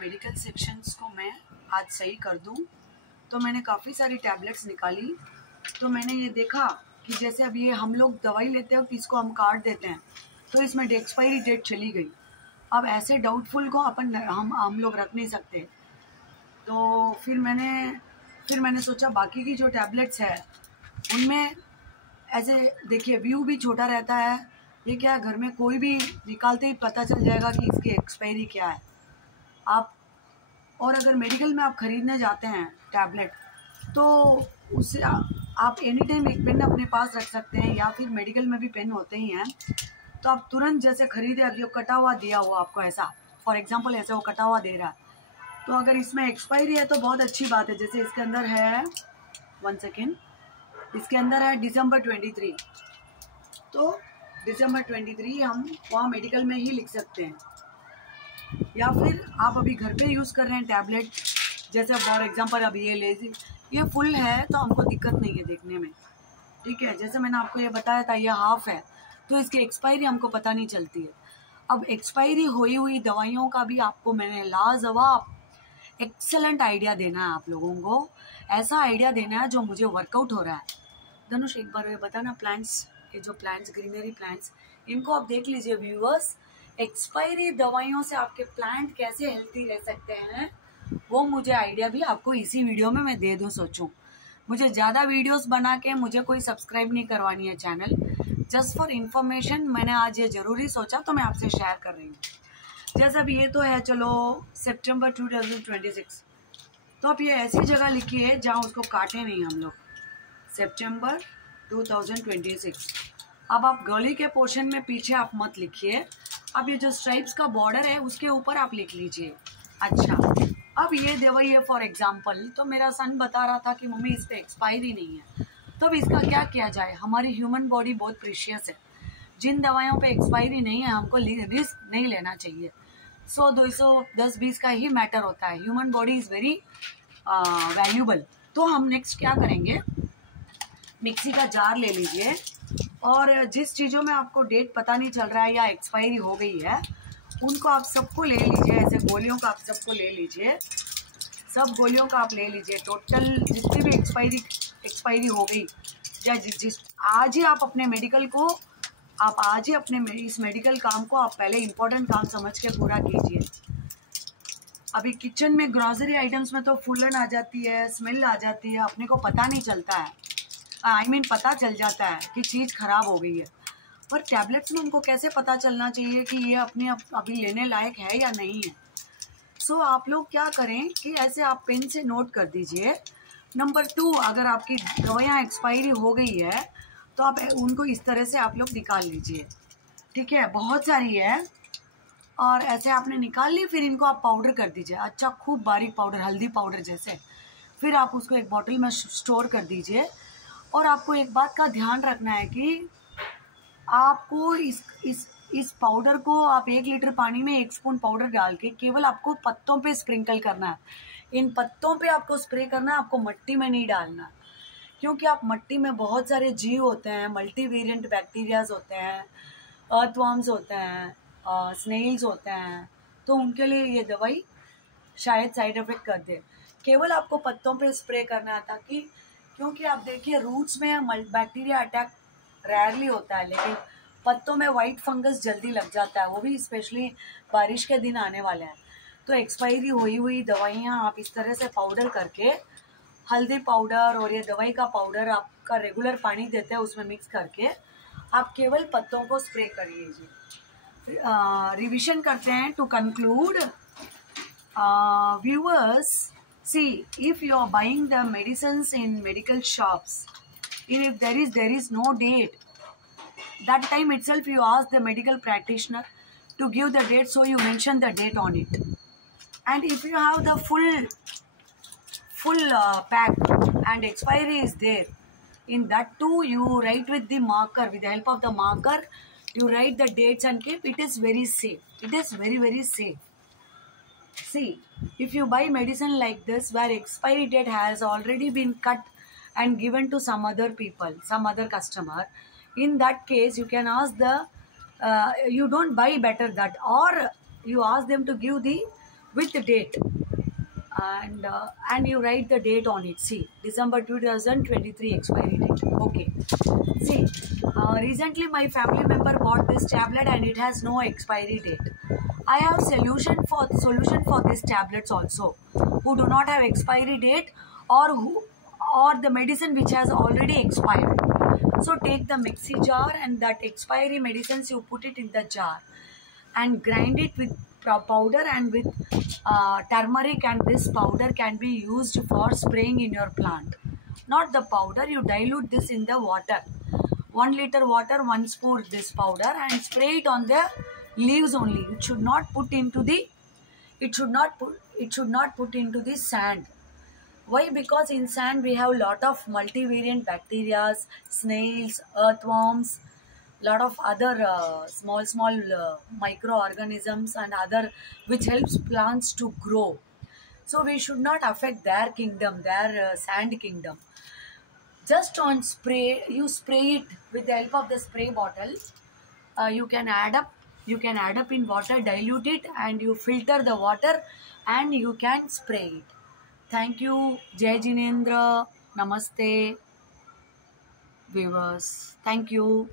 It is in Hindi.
मेडिकल सेक्शंस को मैं आज सही कर दूं। तो मैंने काफ़ी सारी टैबलेट्स निकाली। तो मैंने ये देखा कि जैसे अब ये हम लोग दवाई लेते हैं तो इसको हम काट देते हैं, तो इसमें एक्सपायरी डेट चली गई। अब ऐसे डाउटफुल को हम लोग रख नहीं सकते। तो फिर मैंने सोचा बाकी की जो टैबलेट्स है उनमें ऐसे देखिए व्यू भी छोटा रहता है। ये क्या है, घर में कोई भी निकालते ही पता चल जाएगा कि इसकी एक्सपायरी क्या है। आप और अगर मेडिकल में आप ख़रीदने जाते हैं टैबलेट, तो उससे आप एनी टाइम एक पेन अपने पास रख सकते हैं, या फिर मेडिकल में भी पेन होते ही हैं। तो आप तुरंत जैसे खरीदे, अब ये कटा हुआ दिया हुआ आपको ऐसा, फॉर एग्जांपल ऐसे वो कटा हुआ दे रहा है, तो अगर इसमें एक्सपायरी है तो बहुत अच्छी बात है। जैसे इसके अंदर है 1 सेकेंड, इसके अंदर है दिसंबर 23, तो दिसंबर 23 हम वहाँ मेडिकल में ही लिख सकते हैं। या फिर आप अभी घर पे यूज़ कर रहे हैं टैबलेट, जैसे फॉर एग्जांपल अब ये फुल है तो हमको दिक्कत नहीं है देखने में, ठीक है। जैसे मैंने आपको ये बताया था ये हाफ है, तो इसकी एक्सपायरी हमको पता नहीं चलती है। अब एक्सपायरी हुई दवाइयों का भी आपको मैंने लाजवाब एक्सेलेंट आइडिया देना है आप लोगों को। ऐसा आइडिया देना है जो मुझे वर्कआउट हो रहा है। धनुष एक बार बताना, प्लांट्स, ये जो प्लांट्स, ग्रीनरी प्लांट्स, इनको आप देख लीजिए व्यूअर्स। एक्सपायरी दवाइयों से आपके प्लांट कैसे हेल्थी रह सकते हैं, वो मुझे आइडिया भी आपको इसी वीडियो में मैं दे दूं। सोचूं मुझे ज़्यादा वीडियोस बना के मुझे कोई सब्सक्राइब नहीं करवानी है चैनल, जस्ट फॉर इन्फॉर्मेशन मैंने आज ये ज़रूरी सोचा तो मैं आपसे शेयर कर रही हूँ। जैसे अब ये तो है चलो सितंबर 2026, तो आप ये ऐसी जगह लिखिए जहाँ उसको काटे नहीं हम लोग। सितंबर 2026। अब आप गली के पोर्शन में पीछे आप मत लिखिए, अब ये जो स्ट्राइप्स का बॉर्डर है उसके ऊपर आप लिख लीजिए। अच्छा, अब ये दवाई है फॉर एग्जांपल, तो मेरा सन बता रहा था कि मम्मी इस पे एक्सपायरी नहीं है, तो अब इसका क्या किया जाए। हमारी ह्यूमन बॉडी बहुत प्रीशियस है, जिन दवाइयों पे एक्सपायरी नहीं है हमको रिस्क नहीं लेना चाहिए। 100, 200, 10, 20 का ही मैटर होता है। Human body is very valuable. तो हम नेक्स्ट क्या करेंगे, मिक्सी का जार ले लीजिए, और जिस चीज़ों में आपको डेट पता नहीं चल रहा है या एक्सपायरी हो गई है उनको आप सबको ले लीजिए। ऐसे गोलियों का आप सबको ले लीजिए, सब गोलियों का आप ले लीजिए। टोटल जितनी भी एक्सपायरी हो गई, या जिस आज ही आप अपने मेडिकल को, आप आज ही अपने इस मेडिकल काम को आप पहले इम्पोर्टेंट काम समझ के पूरा कीजिए। अभी किचन में ग्रोसरी आइटम्स में तो फूलन आ जाती है, स्मेल आ जाती है, अपने को पता नहीं चलता है। पता चल जाता है कि चीज़ ख़राब हो गई है, पर टैबलेट्स में हमको कैसे पता चलना चाहिए कि ये अपने अभी लेने लायक है या नहीं है। सो आप लोग क्या करें कि ऐसे आप पेन से नोट कर दीजिए। नंबर 2, अगर आपकी दवाइयाँ एक्सपायरी हो गई है तो आप उनको इस तरह से आप लोग निकाल लीजिए, ठीक है। बहुत सारी है, और ऐसे आपने निकाल ली, फिर इनको आप पाउडर कर दीजिए, अच्छा खूब बारीक पाउडर, हल्दी पाउडर जैसे। फिर आप उसको एक बॉटल में स्टोर कर दीजिए। और आपको एक बात का ध्यान रखना है कि आपको इस पाउडर को आप 1 लीटर पानी में 1 स्पून पाउडर डाल के केवल आपको पत्तों पे स्प्रिंकल करना है। इन पत्तों पे आपको स्प्रे करना है, आपको मिट्टी में नहीं डालना, क्योंकि आप मिट्टी में बहुत सारे जीव होते हैं, मल्टी वेरिएंट बैक्टीरियाज होते हैं, अर्थवर्म्स होते हैं, स्नेल्स होते हैं, तो उनके लिए ये दवाई शायद साइड इफेक्ट कर दे। केवल आपको पत्तों पे स्प्रे करना है, ताकि क्योंकि आप देखिए रूट्स में बैक्टीरिया अटैक रेयरली होता है, लेकिन पत्तों में वाइट फंगस जल्दी लग जाता है, वो भी स्पेशली बारिश के दिन आने वाले हैं। तो एक्सपायरी हुई दवाइयाँ आप इस तरह से पाउडर करके, हल्दी पाउडर और ये दवाई का पाउडर आपका रेगुलर पानी देते हैं उसमें मिक्स करके आप केवल पत्तों को स्प्रे कर लीजिए। रिविजन करते हैं to conclude. Viewers, see, if you are buying the medicines in medical shops, if there is no date, that time itself you ask the medical practitioner to give the date, so you mention the date on it. And if you have the full pack and expiry is there, in that too you write with the marker, with the help of the marker you write the dates and keep. It is very safe. It is very, very safe. See, if you buy medicine like this where expiry date has already been cut and given to some other people, some other customer, in that case you can ask you don't buy better that, or you ask them to give the with the date, and you write the date on it. See, December 2023 expiry date. Okay. See, recently my family member bought this tablet and it has no expiry date. I have solution for these tablets also, who do not have expiry date, or the medicine which has already expired. So take the mixie jar and that expiry medicines, you put it in the jar and grind it with powder and with turmeric, and this powder can be used for spraying in your plant. Not the powder, you dilute this in the water. 1 liter water, 1 spoon this powder, and spray it on the leaves only. It should not put into the sand. Why? Because in sand we have lot of multivariant bacteria, snails, earthworms, lot of other small microorganisms and other, which helps plants to grow. So we should not affect their kingdom, their sand kingdom. Just on spray, you spray it with the help of the spray bottle. You can add up in water, dilute it, and you filter the water and you can spray it. Thank you. Jai Jinendra. Namaste, viewers. Thank you.